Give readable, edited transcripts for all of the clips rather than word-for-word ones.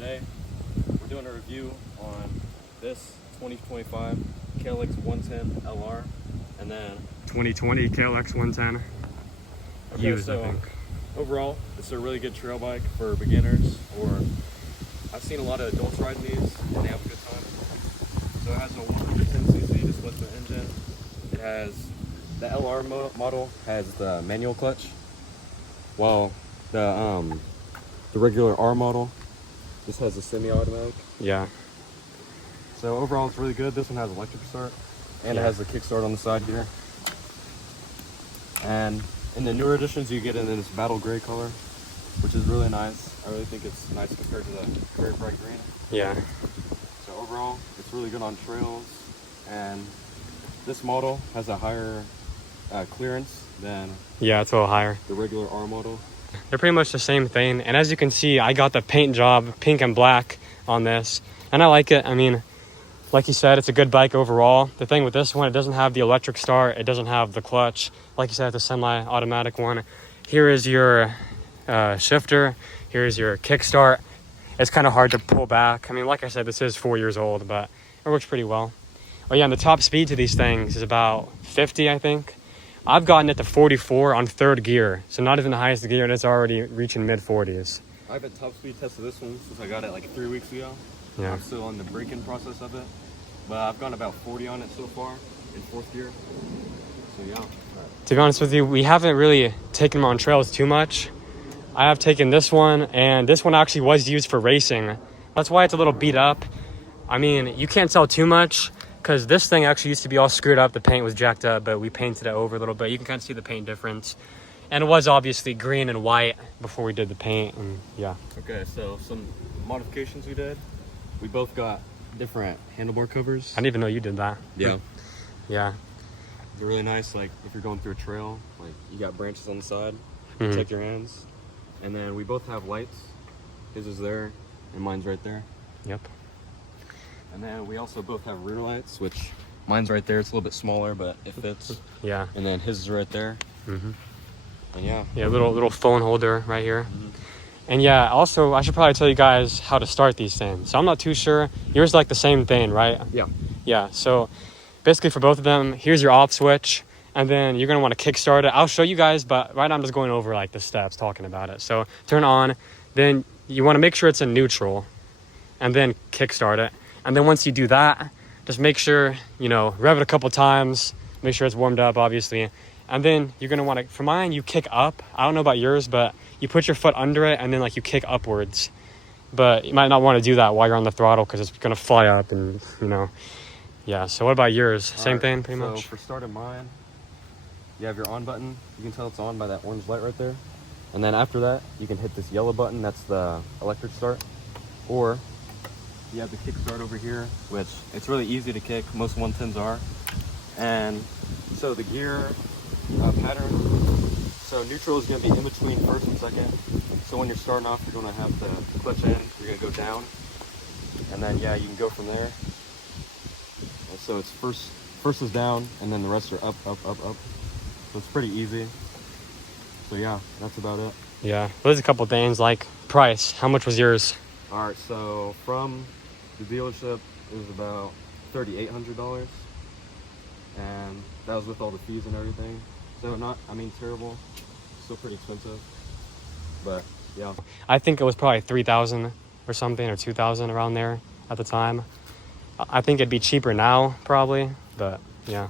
today we're doing a review on this 2025 KLX110 LR and then 2020 KLX110 used, so I think. Overall, it's a really good trail bike for beginners, or I've seen a lot of adults riding these and they have a good time. So it has a 110cc displacement engine. It has the LR model has the manual clutch, while the regular R model just has a semi-automatic. Yeah. So overall, it's really good. This one has electric start, and it has the kickstart on the side here. And in the newer editions, you get it in this battle gray color, which is really nice. I really think it's nice compared to the very bright green. Yeah. So overall, it's really good on trails, and this model has a higher clearance than It's a little higher. the regular R model. They're pretty much the same thing. And as you can see, I got the paint job pink and black on this, and I like it. I mean, like you said, it's a good bike overall. The thing with this one, it doesn't have the electric start. It doesn't have the clutch. Like you said, it's a semi-automatic one. Here is your shifter. Here's your kickstart. It's kind of hard to pull back. I mean, like I said, this is 4 years old, but it works pretty well. Oh yeah, and the top speed to these things is about 50, I think. I've gotten it to 44 on third gear, so not even the highest gear, and it's already reaching mid-40s. I haven't top speed tested this one since I got it like 3 weeks ago. Yeah. I'm still on the break-in process of it, but I've gone about 40 on it so far in fourth gear. So yeah. To be honest with you, we haven't really taken them on trails too much. I have taken this one, and this one actually was used for racing. That's why it's a little beat up. I mean, you can't tell too much, because this thing actually used to be all screwed up. The paint was jacked up, but we painted it over a little bit. You can kind of see the paint difference. And it was obviously green and white before we did the paint, and yeah. Okay, so some modifications we did. We both got different handlebar covers. I didn't even know you did that. Yeah. Yeah. They're really nice, like if you're going through a trail, like you got branches on the side, Mhm. protect your hands. And then we both have lights. His is there, and mine's right there. Yep. And then we also both have rear lights, which mine's right there. It's a little bit smaller, but it fits. Yeah. And then his is right there. Mm-hmm. And yeah. Yeah, little phone holder right here. Mm-hmm. And yeah, also, I should probably tell you guys how to start these things. So I'm not too sure. Yours is like the same thing, right? Yeah. Yeah, so basically for both of them, here's your off switch, and then you're gonna wanna kickstart it. I'll show you guys, but right now I'm just going over like the steps, talking about it. So turn on, then you wanna make sure it's in neutral, and then kickstart it. And then once you do that, just make sure, rev it a couple times, make sure it's warmed up, obviously. And then you're gonna wanna, for mine, you kick up. I don't know about yours, but you put your foot under it and then like you kick upwards. But you might not wanna do that while you're on the throttle because it's gonna fly up and, Yeah, so what about yours? Same thing, pretty much? So for starting mine, you have your on button. You can tell it's on by that orange light right there. And then after that, you can hit this yellow button. That's the electric start. Or you have the kick start over here, which it's really easy to kick. Most 110s are. And so the gear pattern. So neutral is going to be in between first and second. So when you're starting off, you're going to have the clutch in. You're going to go down. And then, yeah, you can go from there. And so it's first is down, and then the rest are up, up, up, up. So it's pretty easy. So yeah, that's about it. Yeah, there's a couple things like price. How much was yours? All right, so from the dealership, it was about $3,800, and that was with all the fees and everything. So not, terrible. Still pretty expensive, but yeah. I think it was probably 3,000 or something, or 2,000 around there at the time. I think it'd be cheaper now, probably, but yeah.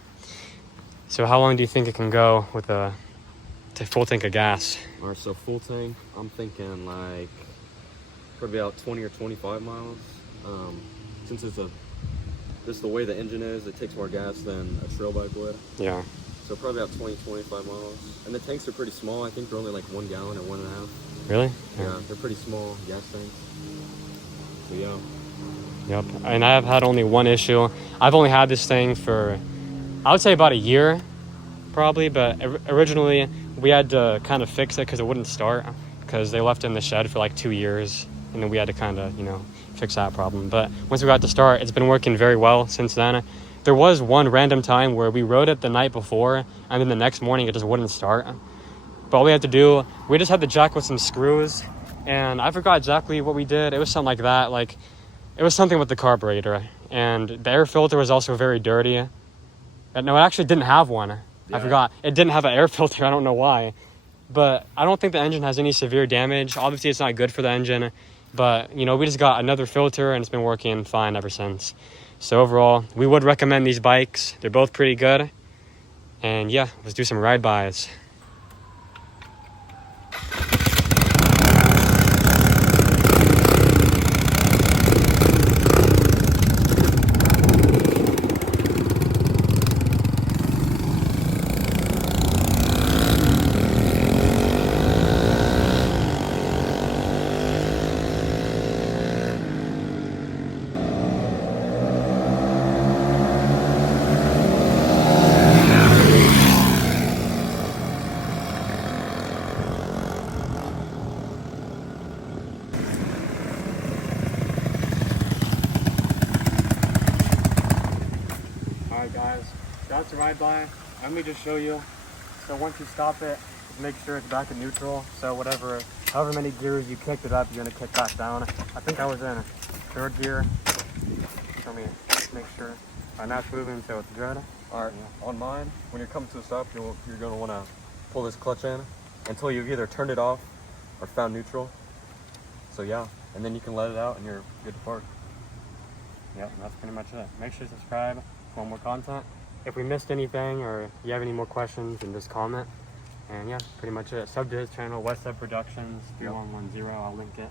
So how long do you think it can go with a full tank of gas? All right, so full tank, I'm thinking like probably about 20 or 25 miles. Since it's just the way the engine is, it takes more gas than a trail bike would. Yeah. So probably about 20, 25 miles. And the tanks are pretty small. I think they're only like 1 gallon or 1.5. Really? Yeah, they're pretty small gas tanks. So yeah. Yep, and I have had only one issue. I've only had this thing for, I would say about a year, probably, but originally we had to kind of fix it because it wouldn't start, because they left it in the shed for like 2 years, and then we had to kind of, fix that problem. But once we got to start, it's been working very well since then. There was one random time where we rode it the night before, and then the next morning it just wouldn't start. But all we had to do, we just had to jack with some screws and I forgot exactly what we did. It was something like that. Like, it was something with the carburetor, and the air filter was also very dirty. No, it actually didn't have one. Yeah. I forgot. It didn't have an air filter. I don't know why. But I don't think the engine has any severe damage. Obviously, it's not good for the engine. But, you know, we just got another filter, and it's been working fine ever since. So overall, we would recommend these bikes. They're both pretty good. And yeah, let's do some ride-bys. Alright guys, that's a ride by. Let me just show you. So once you stop it, just make sure it's back in neutral. So however many gears you kicked it up, you're gonna kick back down. I think I was in third gear. Let me make sure. Alright, now it's moving, so it's good. Alright, on mine, when you're coming to a stop, you're going to want to pull this clutch in until you've either turned it off or found neutral. So yeah, and then you can let it out and you're good to park. Yep, that's pretty much it. Make sure to subscribe for more content. If we missed anything or you have any more questions, then just comment. And yeah, pretty much it. Sub to his channel, West Side Productions 3110. I'll link it.